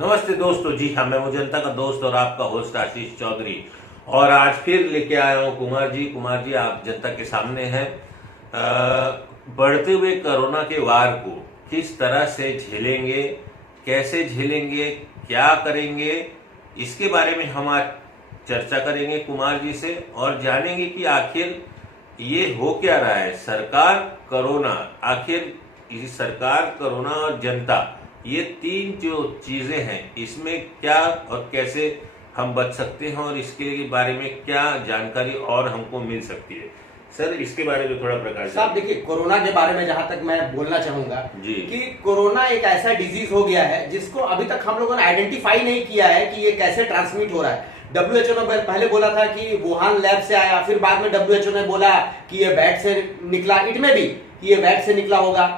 नमस्ते दोस्तों, जी हाँ, मैं वो जनता का दोस्त और आपका होस्ट आशीष चौधरी। और आज फिर लेके आया हूँ कुमार जी आप जनता के सामने हैं। बढ़ते हुए कोरोना के वार को किस तरह से झेलेंगे, कैसे झेलेंगे, क्या करेंगे, इसके बारे में हम आज चर्चा करेंगे कुमार जी से और जानेंगे कि आखिर ये हो क्या रहा है। सरकार, कोरोना, आखिर इस सरकार, कोरोना और जनता, ये तीन जो चीजें हैं, इसमें क्या और कैसे हम बच सकते हैं और इसके बारे में क्या जानकारी और हमको मिल सकती है। सर, इसके बारे में थोड़ा प्रकाश साहब देखिए, कोरोना के बारे में जहां तक मैं बोलना चाहूंगा जी कि कोरोना एक ऐसा डिजीज हो गया है जिसको अभी तक हम लोगों ने आइडेंटिफाई नहीं किया है कि ये कैसे ट्रांसमिट हो रहा है। WHO ने पहले बोला था कि वुहान लैब से आया, फिर बाद में WHO ने बोला कि ये बैट से निकला। इट में भी कि ये बैट से निकला होगा।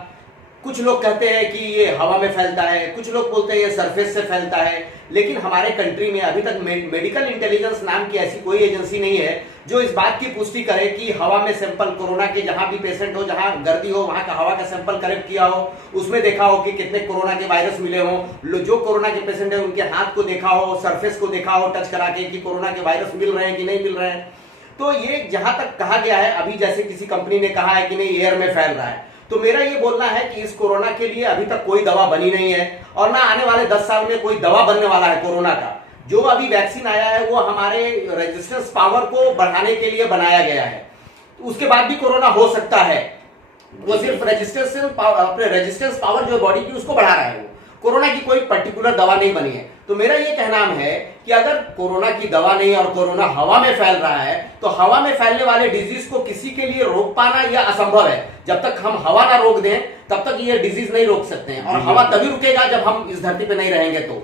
कुछ लोग कहते हैं कि ये हवा में फैलता है, कुछ लोग बोलते हैं ये सरफेस से फैलता है। लेकिन हमारे कंट्री में अभी तक मेडिकल इंटेलिजेंस नाम की ऐसी कोई एजेंसी नहीं है जो इस बात की पुष्टि करे कि हवा में सैंपल कोरोना के जहां भी पेशेंट हो, जहां गर्दी हो, वहां का हवा का सैंपल कलेक्ट किया हो, उसमें देखा हो कि कितने कोरोना के वायरस मिले हो। जो कोरोना के पेशेंट है उनके हाथ को देखा हो, सरफेस को देखा हो टच करा के कि कोरोना के वायरस मिल रहे हैं कि नहीं मिल रहे हैं। तो ये जहां तक कहा गया है, अभी जैसे किसी कंपनी ने कहा है कि नहीं एयर में फैल रहा है, तो मेरा ये बोलना है कि इस कोरोना के लिए अभी तक कोई दवा बनी नहीं है और ना आने वाले 10 साल में कोई दवा बनने वाला है कोरोना का। जो अभी वैक्सीन आया है वो हमारे रेजिस्टेंस पावर को बढ़ाने के लिए बनाया गया है। उसके बाद भी कोरोना हो सकता है। वो सिर्फ रेजिस्टेंस पावर जो बॉडी की उसको बढ़ा रहा है। वो कोरोना की कोई पर्टिकुलर दवा नहीं बनी है। तो मेरा ये कहना है कि अगर कोरोना की दवा नहीं और कोरोना हवा में फैल रहा है तो हवा में फैलने वाले डिजीज को किसी के लिए रोक पाना यह असंभव है। जब तक हम हवा ना रोक दें तब तक ये डिजीज नहीं रोक सकते हैं। और हवा तभी रुकेगा जब हम इस धरती पे नहीं रहेंगे। तो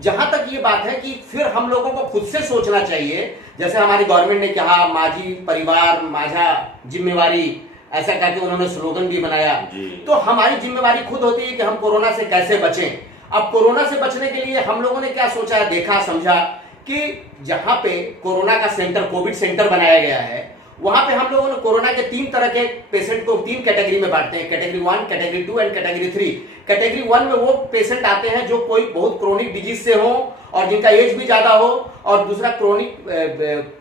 जहां तक ये बात है कि फिर हम लोगों को खुद से सोचना चाहिए, जैसे हमारी गवर्नमेंट ने कहा माझी परिवार माझा जिम्मेवारी, ऐसा कहकर उन्होंने स्लोगन भी बनाया। तो हमारी जिम्मेवारी खुद होती है कि हम कोरोना से कैसे बचें। अब कोरोना से बचने के लिए हम लोगों ने क्या सोचा, देखा, समझा कि जहां पे कोरोना का सेंटर, कोविड सेंटर बनाया गया है, वहां पे हम लोगों ने कोरोना के 3 तरह के पेशेंट को 3 कैटेगरी में बांटते हैं। Category 1, category 2 and category 3। Category 1 में वो पेशेंट आते हैं जो कोई बहुत क्रोनिक डिजीज से हो और जिनका एज भी ज्यादा हो। और दूसरा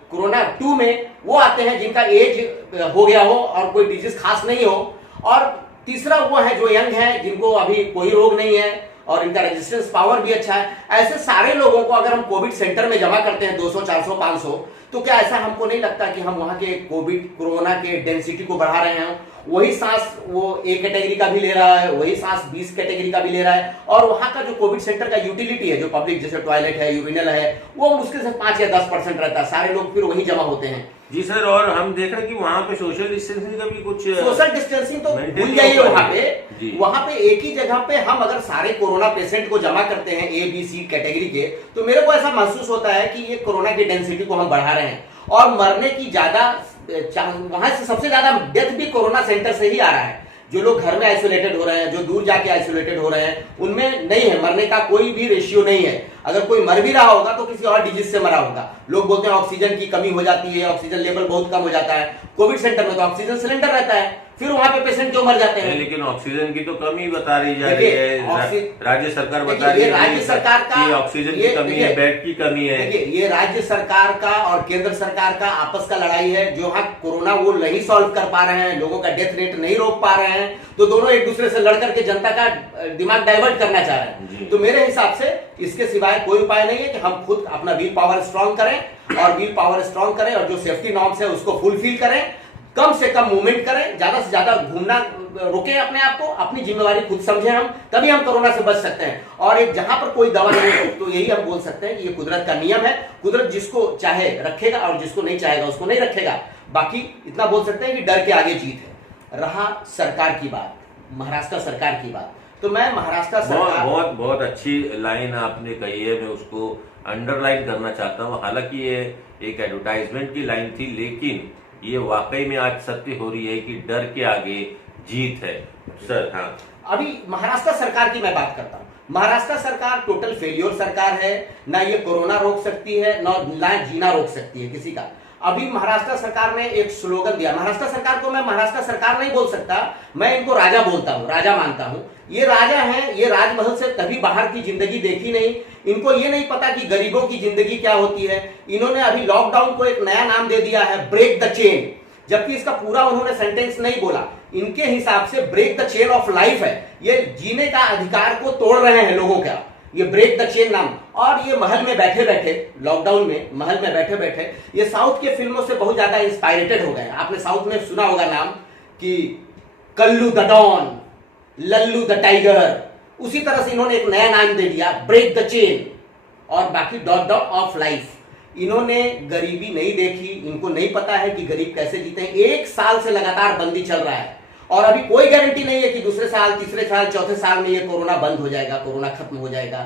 कोरोना 2 में वो आते हैं जिनका एज हो गया हो और कोई डिजीज खास नहीं हो। और तीसरा वो है जो यंग है, जिनको अभी कोई रोग नहीं है और इनका रेजिस्टेंस पावर भी अच्छा है। ऐसे सारे लोगों को अगर हम कोविड सेंटर में जमा करते हैं 200, 400, 500, तो क्या ऐसा हमको नहीं लगता कि हम वहां के कोरोना के डेंसिटी को बढ़ा रहे हैं। वही सांस वो A कैटेगरी का भी ले रहा है, वही सांस 20 कैटेगरी का भी ले रहा है। और वहां का जो कोविड सेंटर का यूटिलिटी है, जो पब्लिक जैसे टॉयलेट है, यूरिनल है, वो मुश्किल से 5 या 10% रहता है। सारे लोग फिर वही जमा होते हैं। जी सर, और हम देख रहे हैं कि वहाँ पे सोशल डिस्टेंसिंग का भी कुछ, सोशल डिस्टेंसिंग तो भूल जाइए। वहां पे एक ही जगह पे हम अगर सारे कोरोना पेशेंट को जमा करते हैं A, B, C कैटेगरी के, तो मेरे को ऐसा महसूस होता है कि ये कोरोना की डेंसिटी को हम बढ़ा रहे हैं। और मरने की ज्यादा, वहां से सबसे ज्यादा डेथ भी कोरोना सेंटर से ही आ रहा है। जो लोग घर में आइसोलेटेड हो रहे हैं, जो दूर जाके आइसोलेटेड हो रहे हैं, उनमें नहीं है, मरने का कोई भी रेशियो नहीं है। अगर कोई मर भी रहा होगा तो किसी और डिजीज से मरा होगा। लोग बोलते हैं ऑक्सीजन की कमी हो जाती है, ऑक्सीजन लेवल बहुत कम हो जाता है। कोविड सेंटर में तो ऑक्सीजन सिलेंडर रहता है, फिर वहां पे पेशेंट क्यों मर जाते हैं? लेकिन ऑक्सीजन की तो कमी बता रही जा रही है, राज्य सरकार बता रही है राज्य सरकार का ऑक्सीजन की कमी है, बेड की कमी है। देखिए, ये राज्य सरकार का और केंद्र सरकार का आपस का लड़ाई है। जो हाँ कोरोना वो नहीं सॉल्व कर पा रहे हैं, लोगों का डेथ रेट नहीं रोक पा रहे हैं, तो दोनों एक दूसरे से लड़कर के जनता का दिमाग डाइवर्ट करना चाह रहे हैं। तो मेरे हिसाब से इसके सिवाय कोई उपाय नहीं है कि हम खुद अपना विल पावर स्ट्रांग करें और विल पावर स्ट्रांग करें और जो सेफ्टी नॉर्म्स है उसको फुलफिल करें, कम से कम मूवमेंट करें, ज्यादा से ज्यादा घूमना रोकें अपने आप को, अपनी जिम्मेवारी खुद समझें हम, तभी हम कोरोना से बच सकते हैं। और एक जहां पर कोई दवा नहीं है तो यही हम बोल सकते हैं कि ये कुदरत का नियम है। कुदरत जिसको चाहे रखेगा और जिसको नहीं चाहेगा उसको नहीं रखेगा। बाकी इतना बोल सकते हैं कि डर के आगे जीत है। रहा सरकार की बात, महाराष्ट्र सरकार की बात, तो मैं महाराष्ट्र सरकार, बहुत अच्छी लाइन आपने कही है, मैं उसको अंडरलाइन करना चाहता हूँ। हालांकि ये एक एडवर्टाइजमेंट की लाइन थी, लेकिन ये वाकई में आज सत्य हो रही है कि डर के आगे जीत है। सर हाँ, अभी महाराष्ट्र सरकार की मैं बात करता हूं। महाराष्ट्र सरकार टोटल फेलियर सरकार है। ना ये कोरोना रोक सकती है, ना जीना रोक सकती है किसी का। अभी महाराष्ट्र सरकार ने एक स्लोगन दिया। महाराष्ट्र सरकार को मैं महाराष्ट्र सरकार नहीं बोल सकता, मैं इनको राजा बोलता हूँ, राजा मानता हूँ। ये राजा हैं, ये राजमहल से कभी बाहर की जिंदगी देखी नहीं, इनको ये नहीं पता कि गरीबों की जिंदगी क्या होती है। इन्होंने अभी लॉकडाउन को एक नया नाम दे दिया है, ब्रेक द चेन, जबकि इसका पूरा उन्होंने सेंटेंस नहीं बोला। इनके हिसाब से break the chain of life है, ये जीने का अधिकार को तोड़ रहे हैं लोगों का, ये ब्रेक द चेन नाम। और ये महल में बैठे बैठे, लॉकडाउन में महल में बैठे बैठे ये साउथ के फिल्मों से बहुत ज्यादा इंस्पायरेटेड हो गए। आपने साउथ में सुना होगा नाम कि Kallu the don, Lallu the tiger, उसी तरह से इन्होंने एक नया नाम दे दिया, ब्रेक द चेन, और बाकी डॉट डॉट ऑफ लाइफ। इन्होंने गरीबी नहीं देखी, इनको नहीं पता है कि गरीब कैसे जीते हैं। 1 साल से लगातार बंदी चल रहा है और अभी कोई गारंटी नहीं है कि दूसरे साल, तीसरे साल, चौथे साल में ये कोरोना बंद हो जाएगा, कोरोना खत्म हो जाएगा।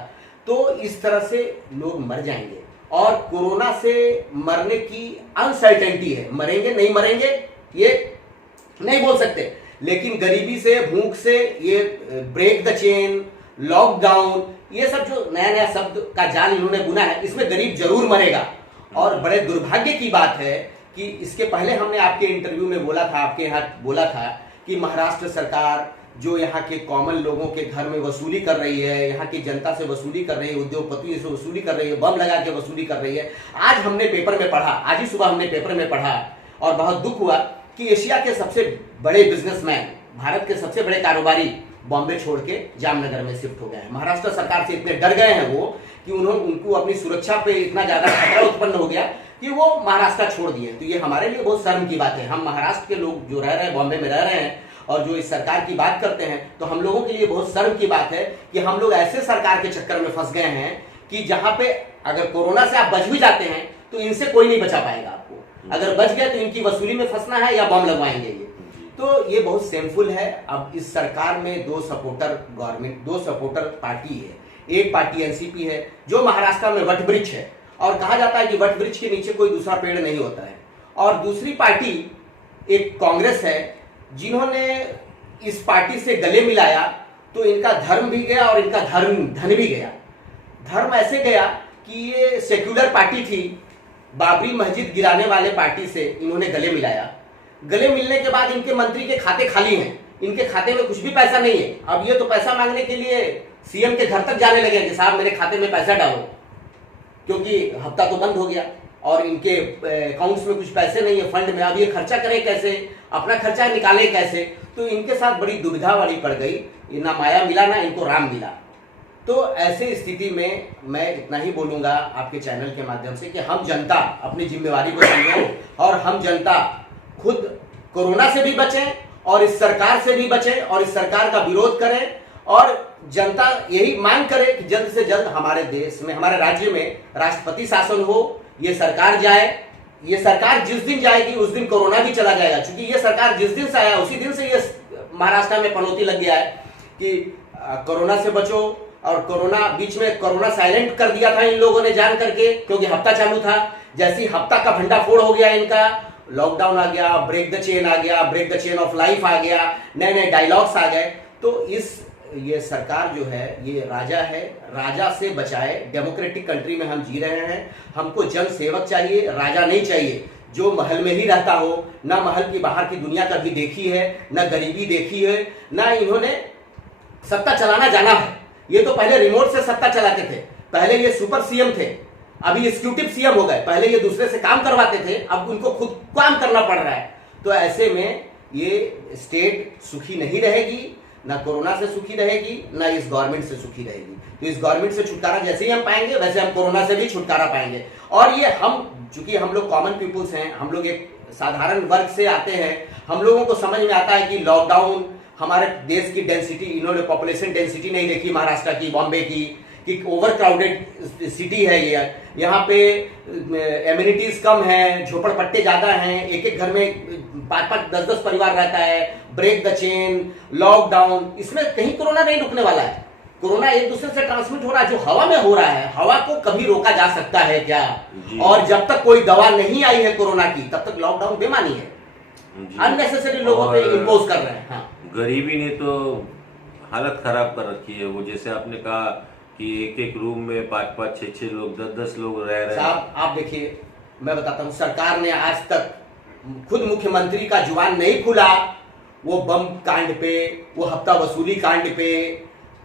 तो इस तरह से लोग मर जाएंगे और कोरोना से मरने की अनसर्टेनिटी है, मरेंगे नहीं मरेंगे ये नहीं बोल सकते, लेकिन गरीबी से, भूख से, ये ब्रेक द चेन, लॉकडाउन, ये सब जो नया नया शब्द का जाल इन्होंने बुना है, इसमें गरीब जरूर मरेगा। और बड़े दुर्भाग्य की बात है कि इसके पहले हमने आपके इंटरव्यू में बोला था, आपके यहाँ बोला था कि महाराष्ट्र सरकार जो यहाँ के कॉमन लोगों के घर में वसूली कर रही है, यहाँ की जनता से वसूली कर रही है, उद्योगपतियों से वसूली कर रही है, बम लगा के वसूली कर रही है। आज हमने पेपर में पढ़ा, आज ही सुबह हमने पेपर में पढ़ा और बहुत दुख हुआ कि एशिया के सबसे बड़े बिजनेसमैन, भारत के सबसे बड़े कारोबारी बॉम्बे छोड़ के जामनगर में शिफ्ट हो गए हैं। महाराष्ट्र सरकार से इतने डर गए हैं वो कि उनको अपनी सुरक्षा पे इतना ज्यादा खतरा उत्पन्न हो गया कि वो महाराष्ट्र छोड़ दिए। तो ये हमारे लिए बहुत शर्म की बात है। हम महाराष्ट्र के लोग जो रह रहे हैं, बॉम्बे में रह रहे हैं और जो इस सरकार की बात करते हैं, तो हम लोगों के लिए बहुत शर्म की बात है कि हम लोग ऐसे सरकार के चक्कर में फंस गए हैं कि जहां पे अगर कोरोना से आप बच भी जाते हैं तो इनसे कोई नहीं बचा पाएगा आपको। अगर बच गए तो इनकी वसूली में फंसना है या बम लगवाएंगे ये। तो ये बहुत सेमफुल है। अब इस सरकार में दो सपोर्टर पार्टी है। एक पार्टी एनसीपी है जो महाराष्ट्र में वट वृक्ष है और कहा जाता है कि वट वृक्ष के नीचे कोई दूसरा पेड़ नहीं होता है। और दूसरी पार्टी एक कांग्रेस है जिन्होंने इस पार्टी से गले मिलाया तो इनका धर्म भी गया और इनका धन भी गया। धर्म ऐसे गया कि ये सेक्युलर पार्टी थी, बाबरी मस्जिद गिराने वाले पार्टी से इन्होंने गले मिलाया। गले मिलने के बाद इनके मंत्री के खाते खाली हैं, इनके खाते में कुछ भी पैसा नहीं है। अब ये तो पैसा मांगने के लिए सीएम के घर तक जाने लगे कि साहब मेरे खाते में पैसा डालो, क्योंकि हफ्ता तो बंद हो गया और इनके अकाउंट्स में कुछ पैसे नहीं है फंड में। अब ये खर्चा करें कैसे, अपना खर्चा निकालें कैसे। तो इनके साथ बड़ी दुविधा वाली पड़ गई। ना माया मिला ना इनको राम मिला। तो ऐसे स्थिति में मैं इतना ही बोलूंगा आपके चैनल के माध्यम से कि हम जनता अपनी जिम्मेवारी को समझें और हम जनता खुद कोरोना से भी बचें और इस सरकार से भी बचें और इस सरकार का विरोध करें। और जनता यही मांग करे कि जल्द से जल्द हमारे देश में, हमारे राज्य में राष्ट्रपति शासन हो, ये सरकार जाए। ये सरकार जिस दिन जाएगी उस दिन कोरोना भी चला जाएगा, क्योंकि ये सरकार जिस दिन से आया उसी दिन से ये महाराष्ट्र में पनौती लग गया है कि कोरोना से बचो। और कोरोना बीच में कोरोना साइलेंट कर दिया था इन लोगों ने जान करके, क्योंकि हफ्ता चालू था। जैसे ही हफ्ता का भंडाफोड़ हो गया इनका, लॉकडाउन आ गया, ब्रेक द चेन आ गया, break the chain of life आ गया, नए नए डायलॉग्स आ गए। तो ये सरकार जो है ये राजा है, राजा से बचाए। डेमोक्रेटिक कंट्री में हम जी रहे हैं, हमको जन सेवक चाहिए, राजा नहीं चाहिए जो महल में ही रहता हो। ना महल की बाहर की दुनिया कभी देखी है, ना गरीबी देखी है, ना इन्होंने सत्ता चलाना जाना है। ये तो पहले रिमोट से सत्ता चलाते थे, पहले ये सुपर सीएम थे, अभी एग्जीक्यूटिव सीएम हो गए। पहले ये दूसरे से काम करवाते थे, अब उनको खुद काम करना पड़ रहा है। तो ऐसे में ये स्टेट सुखी नहीं रहेगी, ना कोरोना से सुखी रहेगी, ना इस गवर्नमेंट से सुखी रहेगी। तो इस गवर्नमेंट से छुटकारा जैसे ही हम पाएंगे वैसे हम कोरोना से भी छुटकारा पाएंगे। और ये हम, चूंकि हम लोग कॉमन पीपुल्स हैं, हम लोग एक साधारण वर्ग से आते हैं, हम लोगों को समझ में आता है कि लॉकडाउन हमारे देश की डेंसिटी, इन्होंने पॉपुलेशन डेंसिटी नहीं देखी महाराष्ट्र की, बॉम्बे की, कि ओवर क्राउडेड सिटी है ये। यहाँ पे एम्यूनिटीज कम है, झोपड़पट्टे ज्यादा हैं, एक एक घर में 5-5, 10-10 परिवार रहता है। ब्रेक द चेन, लॉकडाउन, इसमें कहीं कोरोना नहीं रुकने वाला है। कोरोना एक दूसरे से ट्रांसमिट हो रहा है, जो हवा में हो रहा है। हवा को कभी रोका जा सकता है क्या? और जब तक कोई दवा नहीं आई है कोरोना की तब तक लॉकडाउन बेमानी है, अननेसेसरी लोगों पे इम्पोज कर रहे हैं। हाँ, गरीबी ने तो हालत खराब कर रखी है। वो जैसे आपने कहा कि एक एक रूम में 5-5, 6-6 लोग, 10-10 लोग रह रहे हैं। साहब आप देखिए, मैं बताता हूं, सरकार ने आज तक खुद मुख्यमंत्री का जुबान नहीं खुला वो बम कांड पे, वो हफ्ता वसूली कांड पे।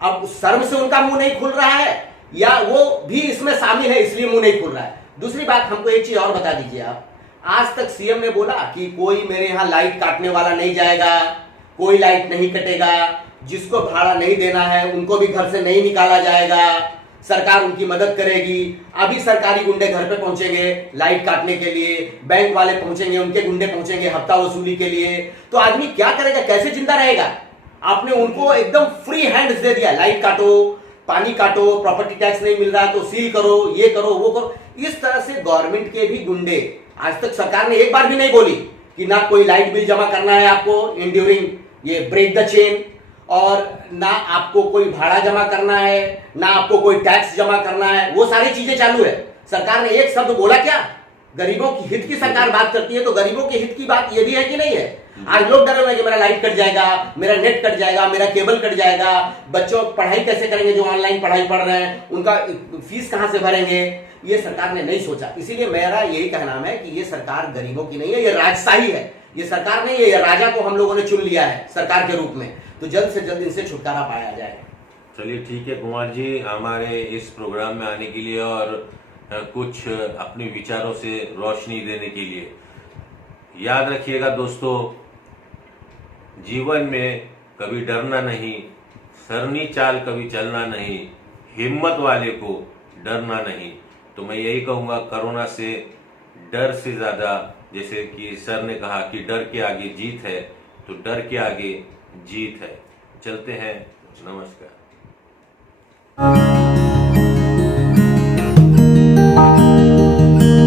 अब शर्म से उनका मुंह नहीं खुल रहा है या वो भी इसमें शामिल है इसलिए मुंह नहीं खुल रहा है। दूसरी बात, हमको एक चीज और बता दीजिए आप, आज तक सीएम ने बोला कि कोई मेरे यहाँ लाइट काटने वाला नहीं जाएगा, कोई लाइट नहीं कटेगा, जिसको भाड़ा नहीं देना है उनको भी घर से नहीं निकाला जाएगा, सरकार उनकी मदद करेगी। अभी सरकारी गुंडे घर पे पहुंचेंगे लाइट काटने के लिए, बैंक वाले पहुंचेंगे, उनके गुंडे पहुंचेंगे हफ्ता वसूली के लिए, तो आदमी क्या करेगा, कैसे जिंदा रहेगा? आपने उनको एकदम फ्री हैंड्स दे दिया, लाइट काटो, पानी काटो, प्रॉपर्टी टैक्स नहीं मिल रहा तो सील करो, ये करो, वो करो। इस तरह से गवर्नमेंट के भी गुंडे, आज तक सरकार ने एक बार भी नहीं बोली कि ना कोई लाइट बिल जमा करना है आपको इन ड्यूरिंग ये ब्रेक द चेन, और ना आपको कोई भाड़ा जमा करना है, ना आपको कोई टैक्स जमा करना है, वो सारी चीजें चालू है। सरकार ने एक शब्द बोला क्या? गरीबों की हित की सरकार बात करती है, तो गरीबों के हित की बात ये भी है कि नहीं है? आज लोग डरे हुए हैं कि मेरा लाइट कट जाएगा, मेरा नेट कट जाएगा, मेरा केबल कट जाएगा, बच्चों पढ़ाई कैसे करेंगे जो ऑनलाइन पढ़ाई पढ़ रहे हैं, उनका फीस कहां से भरेंगे, ये सरकार ने नहीं सोचा। इसीलिए मेरा यही कहना है कि ये सरकार गरीबों की नहीं है, ये राजशाही है, ये सरकार नहीं है, ये राजा को हम लोगों ने चुन लिया है सरकार के रूप में, तो जल्द से जल्द इनसे छुटकारा पाया जाए। चलिए ठीक है कुमार जी, हमारे इस प्रोग्राम में आने के लिए और कुछ अपने विचारों से रोशनी देने के लिए। याद रखिएगा दोस्तों, जीवन में कभी डरना नहीं, सरनी चाल कभी चलना नहीं, हिम्मत वाले को डरना नहीं। तो मैं यही कहूँगा, कोरोना से डर से ज़्यादा, जैसे कि सर ने कहा कि डर के आगे जीत है, तो डर के आगे जीत है। चलते हैं, नमस्कार।